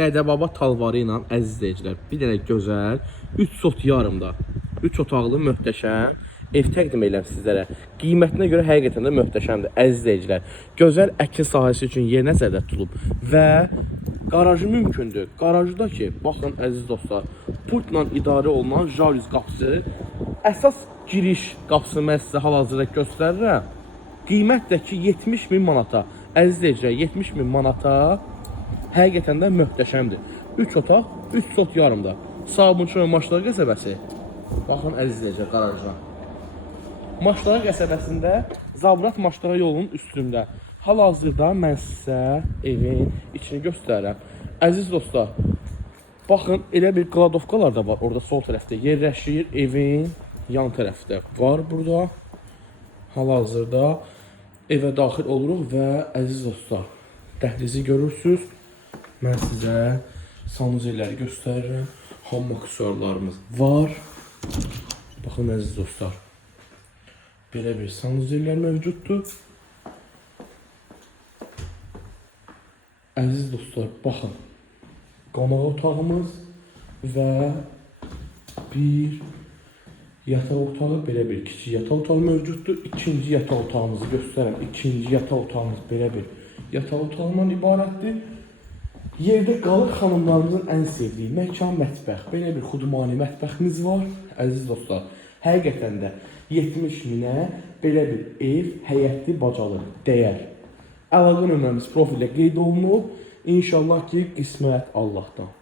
Dədəbaba talvarı ilə əziz izləyicilər, bir dənə gözəl 3 sot yarımda 3 otaqlı möhtəşəm ev təqdim edirəm sizlərə. Qiymətinə görə həqiqətən də möhtəşəmdir əziz izləyicilər. Gözəl əkin sahəsi üçün yer nəzərdə tutulub və qarajı mümkündür. Qarajda ki, baxın əziz dostlar, pultla idarə olunan jalüz qapısı, əsas giriş qapısı mən sizə hal-hazırda göstərirəm. Qiymət də ki 70.000 manata. Əziz izləyicilər, 70.000 manata həqiqətən də möhtəşəmdir. 3 otaq, 3 sot yarımda. Sabunçu və Maçları qəsəbəsi. Baxın əziz izləyicilər, qarajdan. Maçları qəsəbəsində Zabrat Maçları yolunun üstündə. Hal-hazırda mən sizə evin içini göstərirəm. Əziz dostlar, baxın elə bir qladovkalar da var orada sol tərəfdə yerləşir. Evin yan tərəfdə var burada. Hal-hazırda evə daxil oluruq və əziz dostlar, dəhlizi görürsünüz. Mən sizə sanuzelləri göstərirəm. Hamma aksesuarlarımız var. Baxın əziz dostlar, belə bir sanuzellər mövcuddur. Əziz dostlar, baxın, qonaq otağımız və bir yataq otağı, belə bir kiçik yataq otağı mövcuddur. İkinci yataq otağımızı göstərəm. İkinci yataq otağımız belə bir yataq otağından ibarətdir. Yerdə qalır xanımlarımızın ən sevdiyi məkan, mətbəx. Belə bir xudmani mətbəximiz var. Əziz dostlar, həqiqətən də 70.000-ə belə bir ev, həyətli, bacalı, dəyər. Əlaqə nömrəmiz profildə qeyd olunub. İnşallah ki, qismət Allahdan.